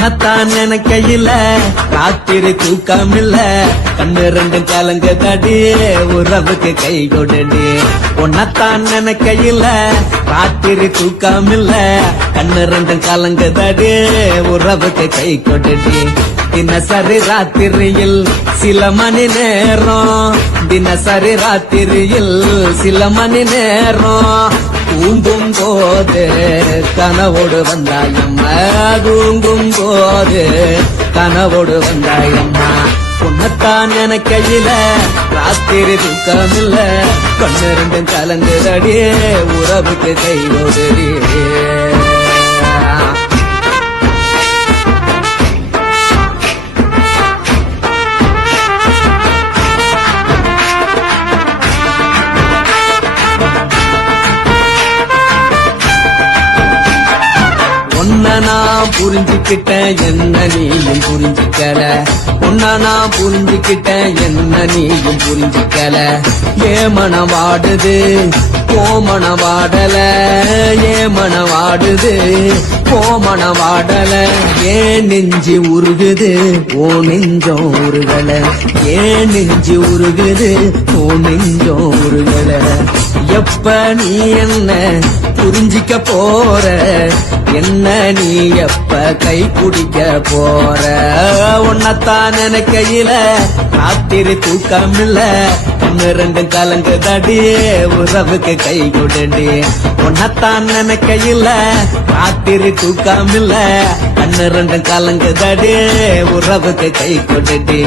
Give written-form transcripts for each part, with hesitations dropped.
உன்னத்தான் நினைக்கையில ராத்திரி தூக்கம் இல்ல, கண்ணு ரெண்டு கலங்க தடி உறவுக்கு கை கொடுடி. உன்னத்தான் நினைக்கையில ராத்திரி தூக்கம் இல்ல, கண்ணு ரெண்டு கலங்க தடி உறவுக்கு கை கொடுடி. தினசரி ராத்திரியில் சில மணி நேரம், தினசரி ராத்திரியில் சில மணி நேரம் தூங்கும் போது கனவோடு வந்தாயம்மா, தூங்கும் போது கனவோடு வந்தாயம்மா. உன்னத்தான் நினைக்கையில ராத்திரி தூக்கம் இல்ல, கண்ணு ரெண்டும் கலங்குதடி உறவுக்கு கையோடுடி. உன்ன நான் புரிஞ்சுக்கிட்டேன், என்ன நீயும் புரிஞ்சுக்கல. உன்ன நான் புரிஞ்சுக்கிட்டேன், என்ன நீயும் புரிஞ்சுக்கல. ஏ மனம் வாடுது போ மனம் வாடல, ஏ மனம் வாடுது போ மனம் வாடல. ஏன் நெஞ்சு உருகுது ஓ நெஞ்சம் உருகல, ஏன் நெஞ்சு உருகுது ஓ நெஞ்சம் உருகல. எப்ப நீ என்ன புரிஞ்சிக்க போற, என்ன நீ எப்ப கை குடிக்க போற. உன்னத்தான் நினைக்கையில ராத்திரி தூக்கம் இல்ல, கண்ணு ரெண்டு கலங்கு தடி உறவுக்கு கை கொடுடி. உன்னத்தான் நினைக்கையில ராத்திரி தூக்கம் இல்ல, கண்ணு ரெண்டு கலங்கு தடி உறவுக்கு கை கொடுடி.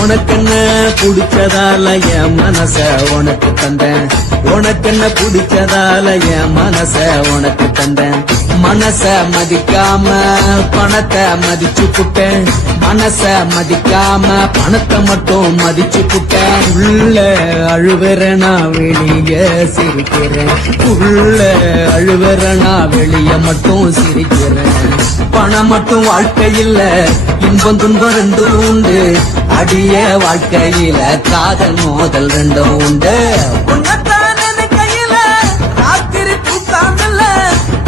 உனக்கென்ன பிடிச்சதால என் மனச உனக்கு தந்தேன், உனக்கென்ன பிடிச்சதால என் மனச உனக்கு தந்தேன். மனச மதிக்காம பணத்தை மதிச்சு புட்டேன், மனச மதிக்காம பணத்தை மட்டும் மதிச்சு புட்டேன். உள்ள அழுவறனா வெளிய சிரிக்கிறேன், உள்ள அழுவறனா வெளிய மட்டும் சிரிக்கிறேன். பணம் மட்டும் வாழ்க்கையில் இன்பம் துன்பம் ரெண்டும் உண்டு, அடிய வாழ்க்கையில காதல் மோதல் ரெண்டும் உண்டு. உன்னத்தான் நினைக்கையில ராத்திரி தூக்கம் இல்ல,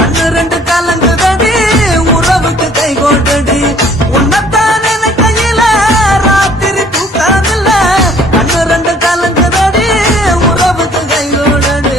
கண்ணு ரெண்டு கலங்குதடி உறவுக்கு கை கோட்டடி. உன்னத்தான் நினைக்கையில ராத்திரி தூக்கம் இல்ல, கண்ணு ரெண்டு கலங்குதடி உறவுக்கு கை கோட்டடி.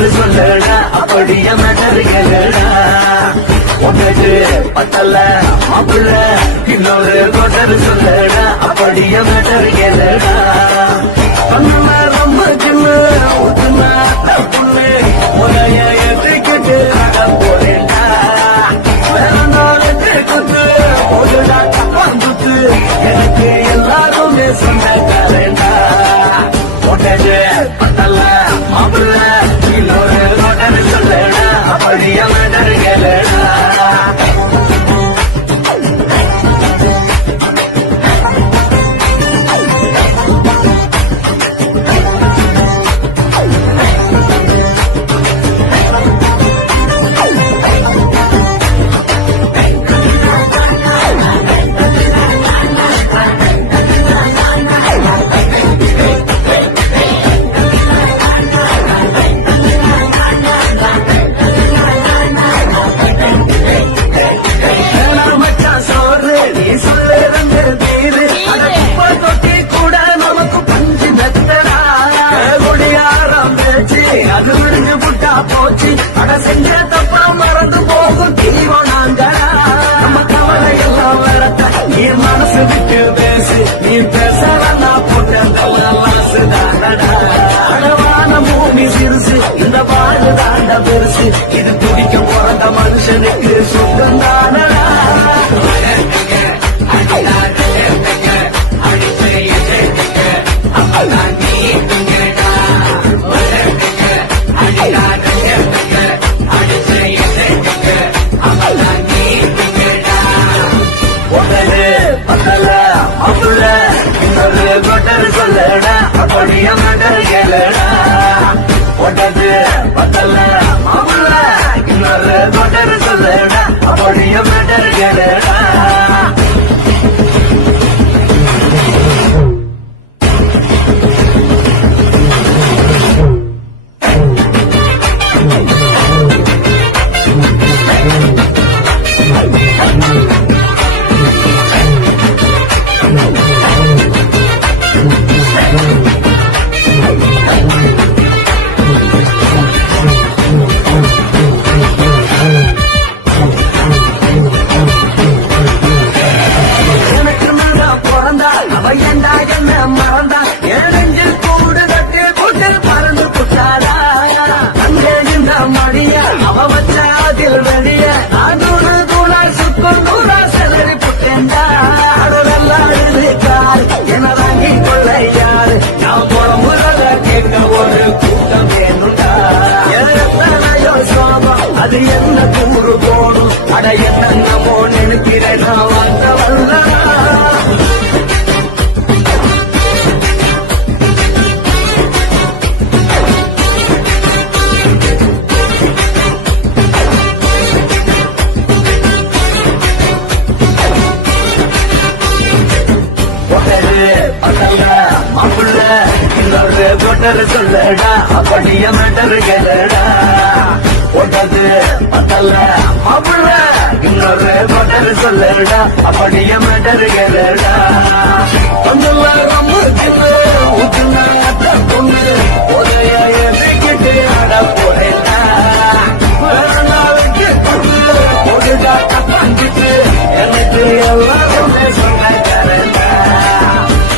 கொட்டரு சொல்லடா அப்படிய மேட்டரு கேளுடா உனக்கு பத்தல மாப்பிள்ள இன்னொரு கொட்டரு சொல்லடா அப்படிய மேட்டரு கேளுடா பண்ண ரொம்ப சின்ன ஊத்துனா புண்ணு முறைய ஏற்றுக்கிட்டு அட போறேன்டா வேற நாளுக்கு குத்து போடுடா தப்பாந்துட்டு எனக்கு எல்லாருமே சொந்தக்காரேண்டா உனக்கு பத்தல மாப்பிள்ள இன்னொரு கொட்டரு சொல்லடா அப்படிய மேட்டரு கேளுடா அது விடுஞ்சு புட்டா போச்சு அட செஞ்ச தப்பா மறந்து போகும் தீவம் நாங்களா நம்ம கவலை எல்லாம் வரத்த நீ மனசு விட்டு பேசு நீ பேசலன்னா போட்டதெல்லாம் வாசுதானடா அடவான பூமி சிறுசு இந்த வாழ்வு தாண்ட பெருசு இது துடிக்க பிறந்த மனுஷனுக்கு சொந்தம் தானடா சொல்லடா அப்படிய மேட்டர் கேளுடா ஒட்டது பத்தல மாப்பிள்ள இன்னொரு கொட்டரு சொல்லடா அப்படிய மேட்டர் கேளுடா அது என்ன கூறு போடும் அட என்னமோ நினைக்கிறேன் நான் வந்தவல்ல மாப்பிள்ள இன்னொரு கொட்டரு சொல்லடா அப்படிய மேட்டரு கேளுடா ஒட்டது பத்தல மாப்பிள்ள இன்னொரு கொட்டரு சொல்லடா அப்படிய மேட்டரு கேளுடா கொஞ்சம் ரொம்ப சின்ன ஊத்துனா பொண்ணு உதய ஏற்றிக்கிட்டு அட போறேன்டா வேற நாளைக்கு போடுடா தப்பாஞ்சிட்டு எனக்கு எல்லாருமே சொந்தக்காரன்டா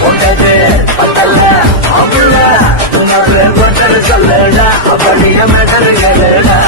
ஒட்டது பத்தல மாப்பிள்ள இன்னொரு கொட்டரு சொல்லடா அப்படிய மேட்டரு கேளுடா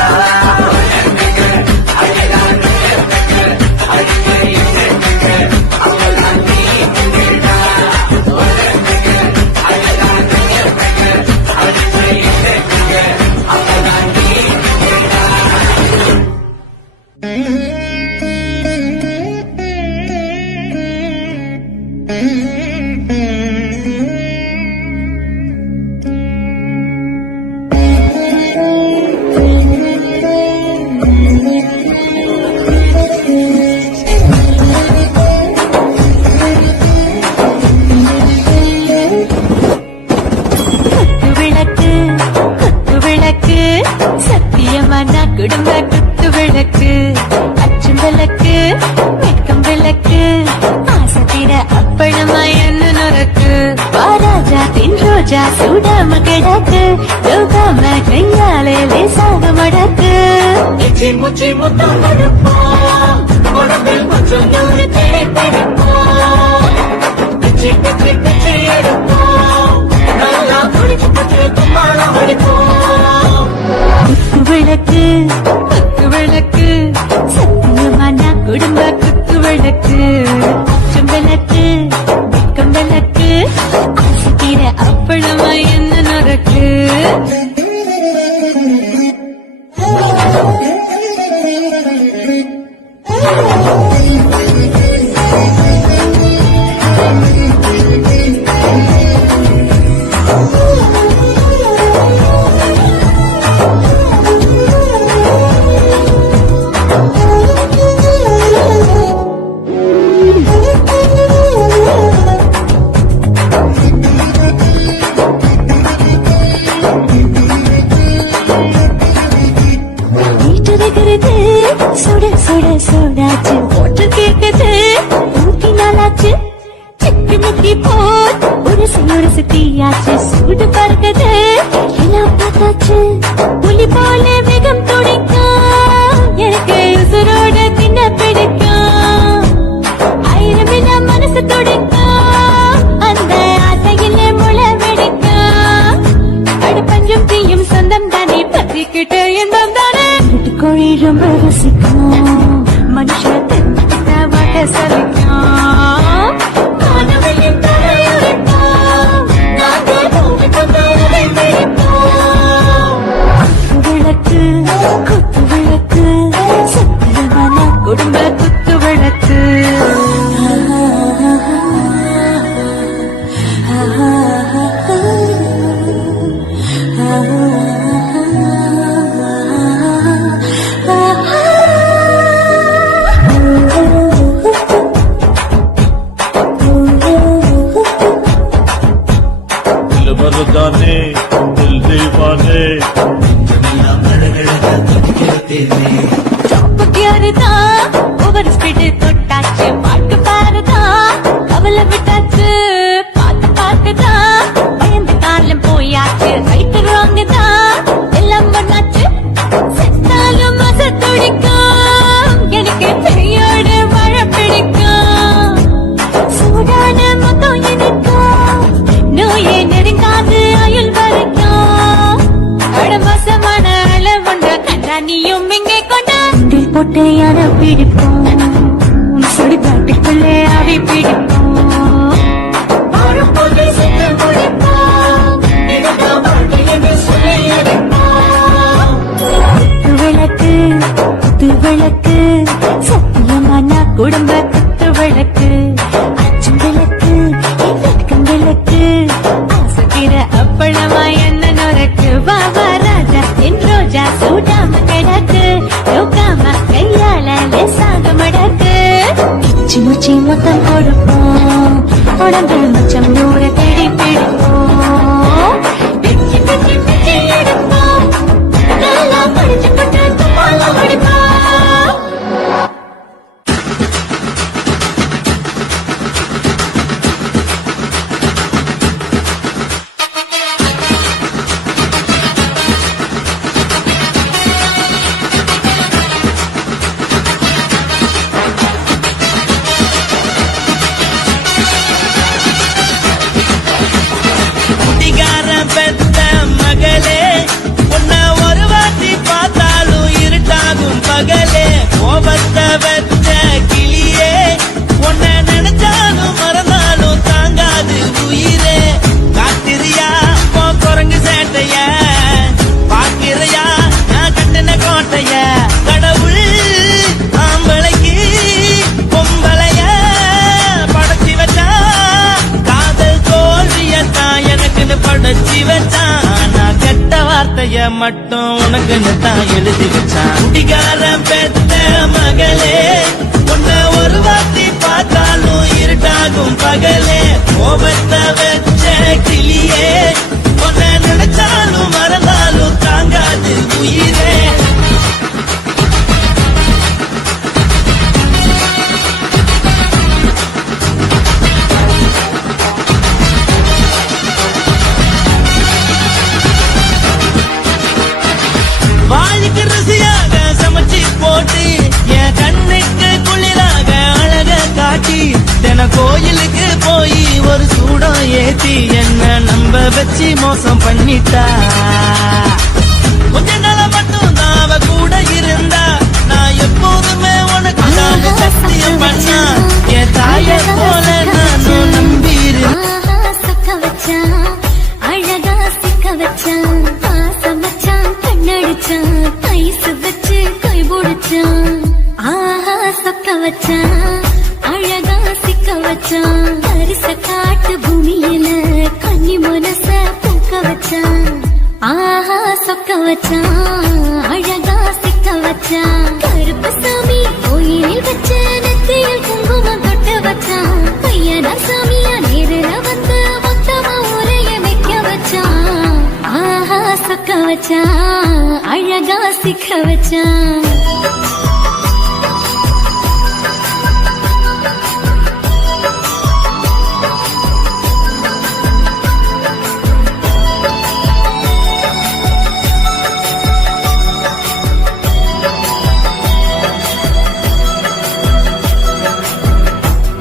குடும்ப குத்து விளக்கு அச்சும் விளக்கு வெட்கம் விளக்கு ஆசை தீர அப்பளமா என்ன நொறுக்கு வாராஜா தென் ரோஜா சூடாம கிடக்கு யோகாம கையாலே லேசாக மடக்கு இச்சி முச்சி முத்தம் கொடுப்போம் உடம்பில் கொஞ்சம் நூறு தேவைப்படுப்போம் பிச்சி பிச்சி பிச்சி எடுப்போம் நல்லா குடிச்சு பற்றி தும்பாலம் அடிப்போம் விளக்கு குத்து விளக்கு சத்தியமான குடும்ப குத்து விளக்கு அச்சம் விளக்கு வெக்கம் விளக்கு ஆசிக்கிற அப்பளமா என்ன நொறுக்கு சுட சுட சுடாச்சு போட்டு கேட்குது ஊட்டி நாளாச்சு சிக்கி முக்கி போல் ஒரு சுத்தியாச்சு சூடு பறக்குது எல்லாம் பார்த்தாச்சு புலி போல வேகம் துடிக்கும் எனக்கு உசுரோட தின்ன பிடிக்கும் ஆயிரம் இல்ல மனசு துடிக்கும் அந்த ஆசையிலே முளை வெடிக்கும் அடுப்பஞ்சும் தீயும் சொந்தம் தானே பத்திக்கிட்டு இன்பம் தானே கோழி ரொம்ப ரசிக்கும் மனுஷன் தெரிஞ்சுக்கிட்ட வாட்ட சலிக்கும் காணவளின் தலையுரைக்கும் நாங்கள் பூமி கொண்டவரை பிடிப்போம் விளக்கு குத்து விளக்கு சத்தியமான குடும்ப குத்து விளக்கு मर्दाने दिल दीवाने ஓவர் ஸ்பீடு தொட்டாச்சு பாட்டு பாருதான் கவலை விட்டாச்சு பாட்டு பாட்டுதான் பயந்து காலம் போயாச்சு ரைட்டு ராங்கு தான் எல்லாம் பண்ணாச்சு செத்தாலும் மச துடிக்கும் எனக்கு பெரியோடு மழை பிடிக்கும் சூடான மொத்தம் எனக்கும் நோயே நெருங்காது அயுள் வரைக்கும் அடமோசமான அளவுண்ட கண்டா நீயும் இங்கே கொண்டா போட்டு அட பிடிப்போம் சுடிப்பாட்டுக்குள்ளே அவை பிடிப்போம் ஆடும்போது சென்று முடிப்போம் இதுதான் வாழ்க்கை என்று சொல்லி அடிப்போம் குத்து விளக்கு குத்து விளக்கு சத்தியமான குடும்ப குத்து விளக்கு அச்சம் விளக்கு வெட்கம் விளக்கு ஆசைக்கிற அப்பளமா என்ன நொறுக்கு வாவா ராஜா என் ரோஜா சூடாம கிடக்கு யோகாம கையால லேசாக மடக்கு இச்சி முச்சி மொத்தம் கொடுப்போம் உடம்பு மச்சம் நூறு தேடி பிடிப்போம் பிச்சி பிச்சி பிச்சி எடுப்போம் நல்லா படிச்சு பட்டு துப்பாலம் அடிப்போம் குடிகார பெத்த மகளே உன்னை ஒரு வாட்டி பார்த்தாலும் இருட்டாகும் பகலே கோபத்தை வச்ச கிளியே உன்னை நினைச்சாலும் மறந்தாலும் தாங்காது உயிரே காத்திரியா உன் குரங்கு சேட்டைய பாக்கிறையா நான் கட்டின கோட்டைய கடவுள் ஆம்பளைக்கு பொம்பளைய படைச்சி வச்சா காதல் தோல்வியத்தான் எனக்குன்னு படைச்சி வச்சான் நான் கெட்ட வார்த்தைய மட்டும் உனக்குன்னு தான் எழுதி வச்சான் குடிகாரன் பெத்த மகளே உன்னை ஒரு வாட்டி பார்த்தாலும் இருட்டாகும் பகலே கோபத்தை வச்ச கிளியே உன்னை நினைச்சாலும் மறந்தாலும் தாங்காது உயிரே மோசம் பண்ணிட்டா கொஞ்ச நாள மட்டும் தான் அவ கூட இருந்தா நான் எப்போதுமே உனக்கு தான் சத்தியம் பண்ணா என் தாயை போல நானும் நம்பியிருந்தேன். ஆஹா சொக்க வச்சான் அழகா சிக்க வச்சான் ஆசை மச்சான் கண்ணடிச்சான் ஐஸ் வச்சு கை போடுச்சான். ஆஹா சொக்க வச்சான் அழகா சிக்க வச்சான் அரிச காட்டு பூமியில கன்னி மனச பூக்க வச்சான். ஆஹா சொக்க வச்சான் அழகா சிக்க வச்சான் கருப்பு சாமி கோயிலில் வச்ச நெத்தியில் குங்குமம் தொட்டு வச்சான். பையனா சாமியா நேரில வந்து மொத்தமா உரைய வைக்க வச்சான். ஆஹா சொக்க வச்சான் அழகா சிக்க வச்சான்.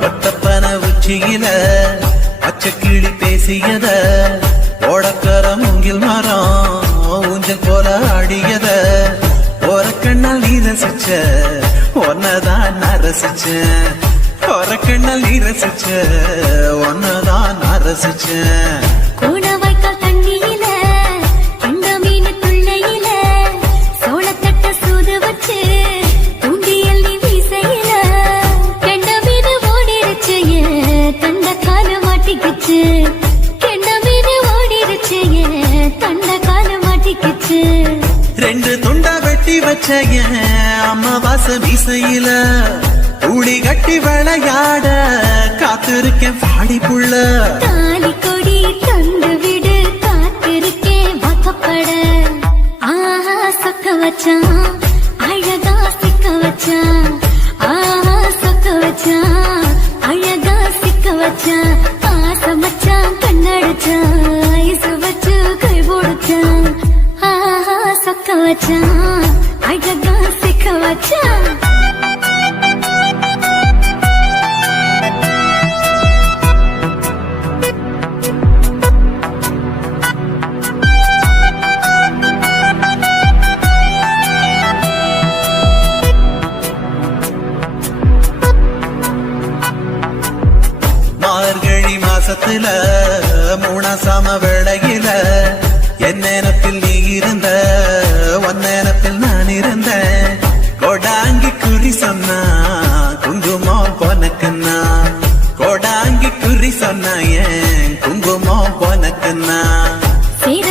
ஒட்டப்பன உச்சியில பச்சைக்கிளி பேசியத ஓடக்கர மூங்கில் மரம் ஊஞ்சல் போல ஆடியத ஓரக்கண்ணால் நீ ரசிச்ச ஒன்னதான் நான் ரசிச்சேன். ஓரக்கண்ணால் நீ ரசிச்ச ஒன்னதான் நான் ரசிச்சேன். கூட வாய்க்கால் தண்ணியில கண்ட மீன் துள்ளையில சோளத்தட்ட சூது வச்சு தூண்டியல் நீ வீசையில கண்ட மீன் ஓடிருச்சு தண்ட கால மாட்டிக்கிச்சு. கண்ட மீன் ஓடிருச்சு தண்ட கால மாட்டிக்கிச்சு. ரெண்டு துண்டா வெட்டி வச்ச என் அம்மாவாச மீசையில ஊடி கட்டி விளையாட காத்திருக்கேன் பாடி புள்ள. தாலி கொடி தந்து விடு காத்திருக்கேன் வாக்கப்பட. ஆஹா சொக்க வச்சான் அழகா சிக்க வச்சான். ஆஹா சொக்க வச்சான் அழகா சிக்க வச்சான் ஆசை மச்சான் கண்ணடிச்சான் ஐஸ் வச்சு கை போடுச்சான். ஆஹா சொக்க வச்சான் அழகா சிக்க வச்சான். மார்கழி மாசத்துல மூணாசாம வேளையில என் நேரத்தில் நீ இருந்த உன் நேரத்தில் நான் இருந்தேன். கோடாங்கி குறி சொன்னா குங்குமம் போனக்குன்னா கோடாங்கி குறி சொன்னா ஏன் குங்குமம் போனக்குன்னா. சேர